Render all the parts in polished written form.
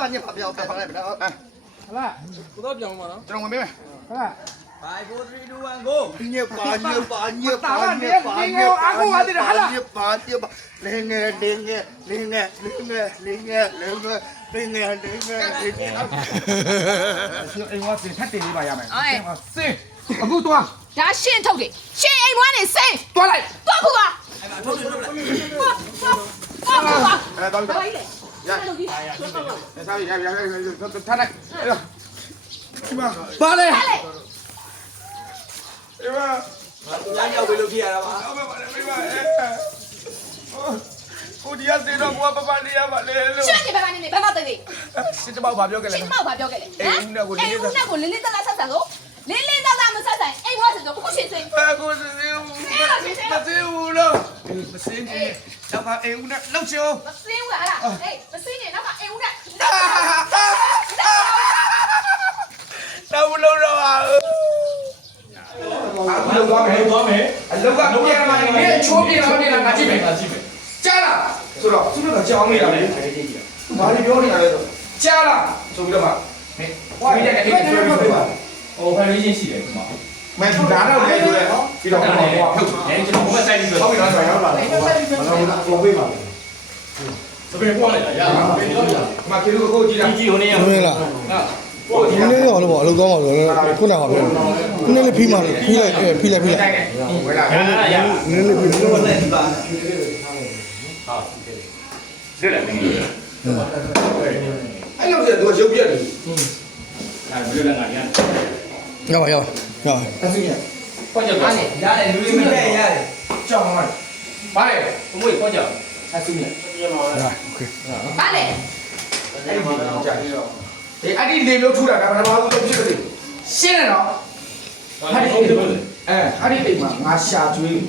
ပါညက်ပါပြောင်းပါလိုက်ဗျာဟုတ်လားကိုတော့ပြောင်းပါနော်ကျွန်တော်ဝင်ပေးမယ်ဟုတ်လား5 4 3 2 1 go ညက်ပါညက်ပါညက်ပါညက်ပါညက်ပါအခုဟာတည်းဟာလားညက်ပါညက်ပါလင်းငယ်လင်းငယ်လင်းငယ်လင်းငယ်လင်းငယ်လင်းငယ်လင်းငယ်လင်းငယ်အိမ်ဝါစင်ထက်တင်လေးပါရမယ်စင်အခုတော့ဒါရှင်းထုတ်တယ်ရှင်းအိမ်ဝမ်းနေစိတ်တွားလိုက်တွားခုပါအဲ့ဒါထုတ်လိုက်တွားခုပါအဲ့ဒါတော့ရရထားပြီထားလိုက်ဒီမှာပါလေဒီမှာညာရောက်ပြီလို့ပြရတာပါဟုတ်ပါလေပြပါကိုဒီရစေတော့ဘွားပပလေးရပါလေလို့ရှင်းနေပါနေဘယ်မှာတိတ်တိတ်စစ်တမောက်ဘာပြောခဲ့လဲစစ်တမောက်ဘာပြောခဲ့လဲအိမ်ဦးနဲ့ကိုလင်းလေးတက်လာဆက်ဆံလို့လင်းလေးတက်လာမဆက်ဆံအိမ်ဝါဆိုတော့ခုရှင်းစိတ်အခုစင်းဦးမစင်းဦးလို့မစင်းနေတော့ကအိမ်ဦးနဲ့လှုပ်ချေမစင်းဘူးလားဟဲ့မစင်းနေတော့ကအိမ်ဦးနဲ့တော့လုံးတော့အခုလုံးသွားမယ်အလောက်ကပြန်လာရင်လည်းချိုးပြတော့နေတာငါကြည့်မယ်ကြားလားဆိုတော့သူတို့ကကြောင်းနေတာလေဘာလို့ပြောနေတာလဲဆိုကြားလားဆိုပြီးတော့မှမင်းဝါးရတဲ့အိမ်ကိုပြောပြပါဟိုဖန်လေးချင်းရှိတယ်ဒီမှာမင်းဒါတော့လေဆိုရဲပြီးတော့ဟုတ်တယ်ကျွန်တော်ဘက်ဆိုင်ပြီးဆိုဟုတ်ပြီလားဆိုရောက်လာတယ်ဘာလို့ပေါ်ပေးပါလဲစပင်းပွားလိုက်တာရပါဘယ်လိုရမခေလို့ကိုကြည့်တာကြည့်ဟိုနေရဟုတ်လားဒီနေ့ရောလို့ပေါ့အလုပ်ကောင်းပါလို့ခုနကပြောခုနေ့လေးဖိမှလို့ဖိလိုက်ဖိလိုက်ဝယ်လာရနည်းလေးဖိလို့ဟုတ်တယ်တယ်မင်းအဲ့လိုကျတော့ရုပ်ပြက်တယ်ဘယ်လိုလဲငါရရအစင်းရပေါ်ကြပါလေရတယ်လူလေးနဲ့ရတယ်ကြောင်းလိုက်ပါလေဘမွေပေါ်ကြအစင်းရโอเคပါလေအဲ့ဒီကြာပြီးတော့အဲ့ဒီလေမျိုးထူတာဒါမှမဟုတ်ဖြစ်တယ်ရှင်းတယ်နော်ဟာဒီဟုတ်တယ်အဲ့ဒီအိမ်မှာငါရှာကျွေး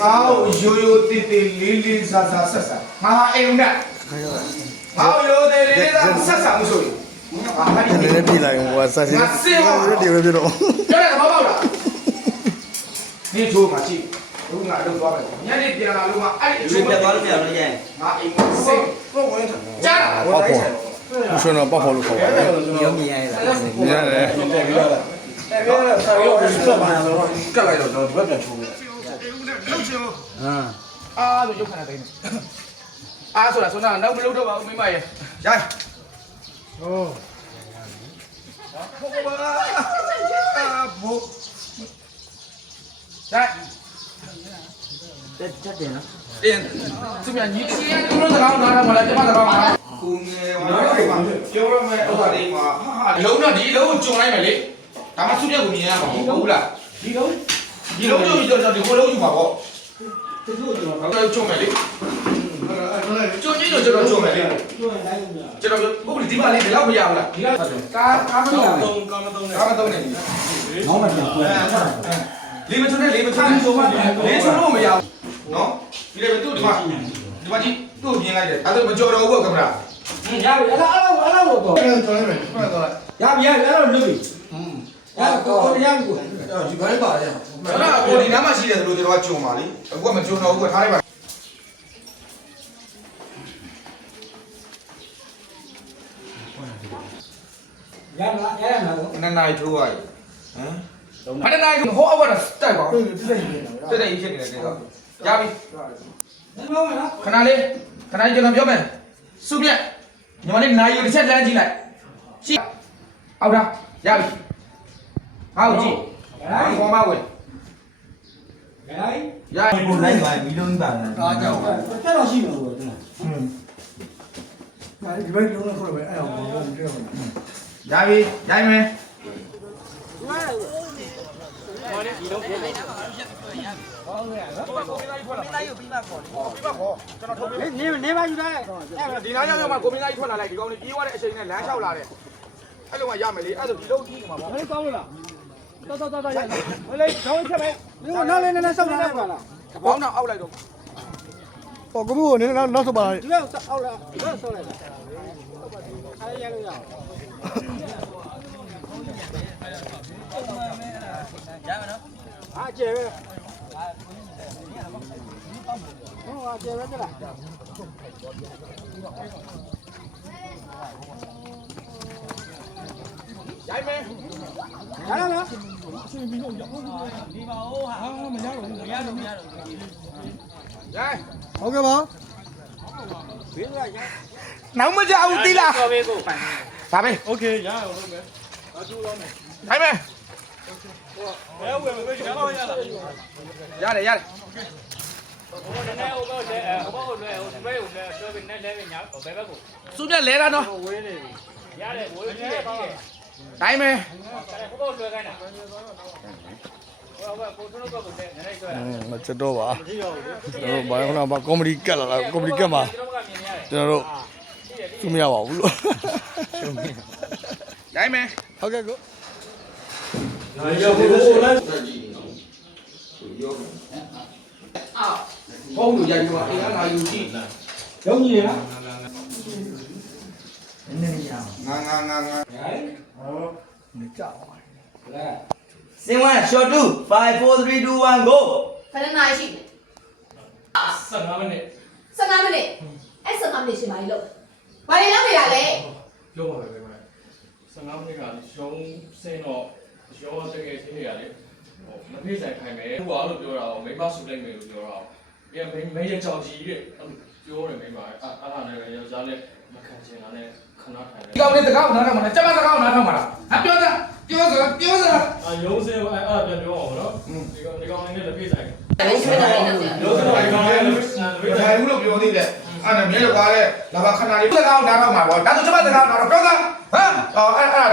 ငါ့ကိုရိုးရိုးတေးတေးလေးလေးစားစားဆက်ဆက်ငါအိမ်နဲ့ငါရိုးသေးလေးစားဆက်ဆက်မှုဆိုရင်နည်းနည်းပြေးလိုက်ဟိုဆက်ချင်းဒီလိုပြတော့ပြောတယ်ဘာပေါ့လားနေထိုးမှာကြည့်ဘုငါအလုပ်သွားမယ်ညနေပြန်လာလို့ကအဲ့ဒီအချိန်ပြတ်သွားလို့မရဘူးလေငါအိမ်မှာစိတ်တော့ဝင်တာကြားလားပေါက်ပေါ်ရှင်တော့ပေါက်ပေါ်လို့ခေါ်ပါတယ်မြင်ရတာမြင်ရတယ်တက်ပြီးတော့ဆောက်ရုံးစပါတော့ကတ်လိုက်တော့ဒီဘက်ပြန်ချိုးမယ်လှုပ်ချင်အားလို့ရုပ်ခဏတိုင်းအားဆိုတာနောက်မလုပ်တော့ပါဘူးမိမရေရိုက်ဟိုဘောဘာဘောရိုက်တက်တယ်နော်တင်သူများညီစီရတို့စကားနားတော့မလားကျမစကားမှာကိုငယ်ဝါပြောရမယ်ဥစ္စာလေးမှာအလုံးတော့ဒီအလုံးကိုဂျုံလိုက်မယ်လေဒါမှသူ့ပြက်ကိုမြင်ရမှာမဟုတ်ဘူးလားဒီလုံးဂျုံပြီးတော့ဒီကိုလုံးယူမှာပေါ့သူတို့ကျွန်တော်ဂျုံမယ်လေဂျုံကြီးတော့ကျွန်တော်ဂျုံမယ်လေကျွန်တော်ပုဂ္ဂလိဒီမှာလေးဘယ်တော့မရဘူးလားဒီကကားမရဘူးကားမသုံးနေနောက်မှပြန်လေးမချုံနဲ့လေးမချုံဂျုံမှာလေးချုံလို့မရဘူးနော်ဒီလေသူ့ဒီမှာကြီးသူ့မြင်လိုက်တယ်အဲ့ဒါမကြော်တော့ဘူးကင်မရာရပြီအဲ့ဒါတော့ကျွန်တော်လိုက်မယ်ပြန်သွားလိုက်ရပြီအဲ့ဒါလွတ်ပြီရကိုရပြီကိုဒီဘက်ပါတယ်အဲ့ဒါကိုဒီနားမှာရှိတယ်ဆိုလို့ကျွန်တော်ကဂျုံပါလေအခုကမဂျုံတော့ဘူးကထားလိုက်ပါရမှာတော့နနိုင်ထိုးရည်ဟမ်မနနိုင်ဟိုအောက်ကတက်ပါတက်တယ်ဖြစ်နေတယ်တော့ရပြီခဏလေးကျွန်တော်ပြောမယ်စုပြက်ညီမလေးနိုင်ရတစ်ချက်လမ်းကြည့်လိုက်ကြည့်အောက်တာရပြီဟောက်ကြည့်ဘောမဝင်ရကိုလိုက်ပါမီလုံးပါလားဒါကြောင့်တက်တော့ရှိမှာပေါ့ကျွန်တော်ဒီဘက်လုံးနဲ့ခေါ်လို့ပဲအဲ့အောင်ဘာလို့ပြောရမလဲရပြီရိုက်မယ်နေပါယူလိုက်ဒီနားရောက်မှကိုမင်းသားကြီးထွက်လာလိုက်ဒီကောင်လေးပြေးသွားတဲ့အချိန်နဲ့လမ်းလျှောက်လာတယ်အဲ့လိုမှရမယ်လေအဲ့ဒါဒီလုံးကြီးမှာပေါ့ဟဲ့ကောင်းလို့လားတော်ရဟိုလေခေါင်းချက်ပဲဒီကနောက်လေးနည်းနည်းစောက်နေလိုက်ပါလားဘောင်းတော့အောက်လိုက်တော့ဟောကမို့နည်းနောက်ဆက်ပါလားဒီကအောက်လာဒီကဆောက်လိုက်အားရလို့ရအောင်ရမယ်နော်အားကျဲပဲဟောအားကျဲပဲကြလား တိုင်းမယ်ရလားလားအရှင်ပြီးတော့ရောက်ဒီပါဦးဟာမရတော့ဘူးမရတော့ရိုင်း ဟုတ်ကဲ့ပါ ဘေးကရိုင်း နောက်မကြဘူးတိလား တော့ဘေးကိုပိုင် ဒါပဲ โอเคရအောင်လုပ်မယ်အကျိုးတော့မယ် ထိုင်မယ် ဘယ်ဝင်ပဲကျွန်တော်ရလား ရတယ်ရတယ် ဟိုနည်းနည်းဟိုဘောလဲဟိုဘောလွယ်ဟိုဘဲကိုလဲဆွဲပြီးနဲ့လဲပြီးညာဘယ်ဘက်ကို သူနဲ့လဲတာနော် ဝေးနေပြီရတယ်ဝေးကြည့်တယ်ပြီးတယ် တိုင်းမယ် ဟိုဘောလွယ်ခိုင်းတာဟိုဘောကိုတို့ဘက်ကိုလဲနည်းနည်းဆွဲတာ မချက်တော့ပါ ကြည့်တော့ဘူး ကျွန်တော်ဘာလဲခဏဘာကောမဒီကတ်လာလားကောမဒီကတ်မှာ ကျွန်တော်ကမြင်ရတယ် ကျွန်တော်တို့သူမရပါဘူးလို့ တိုင်းမယ် ဟုတ်ကဲ့ကို ရောက်ဘူးလို့လဲ ဖုန်းလိုရိုက်သွားအေးအားလာယူကြည့် ရောက်ကြီးရ ငါငါငါငါ စင်ဝမ် short 2 5 4 3 2 1 go ခဏနာရှိတယ် 15မိနစ် 15မိနစ်အဲ့15မိနစ်ရှိပါလေလို့ဘာတွေလုပ်နေတာလဲ ပြောပါမယ်ဗျာ15မိနစ်ကရှုံးစင်းတော့ရောတကယ်ချင်းနေရတယ်ဟိုမပြေးဆိုင်ခိုင်းမယ်ဟိုပါလို့ပြောတာမိမဆူလိုက်မယ်လို့ပြောတာပြန်မင်းရဲ့ကြောင်ကြီးတဲ့ပြောတယ်မိမအားနဲ့ယောက်ျားနဲ့မခံချင်တာနဲ့ခဏထိုင်တယ် ဒီကောင်လေးတကောက်နားထောင်မှာလားကျမတကောက်နားထောင်မှာလားဟာပြောစမ်းပြောစမ်း ရုံးစင်းပြန်ပြောအောင်နော်ဒီကောင်လေးနဲ့လက်ပြေးဆိုင် အဲ့ဒီမဲ့တယ်နော် ရုံးစင်းတော့ဒီကောင်လေးနဲ့လက်ပြေးဆိုင် ဘယ်ဘူးလို့ပြောသေးတယ်အဲ့ဒါမြေလောက်ကားလဲလာပါခဏလေးတကောက်နားထောင်မှာပေါ့ဒါဆိုကျမတကောက်နားထောင်ပြောစမ်းဟမ်အော်အဲ့တော့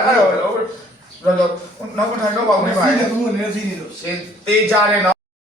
နောက်မထိုင်တော့ပါဘူးမိမ စီးတယ်သူကလည်းစီးနေလို့ ရှင်သေးကြတယ်နော်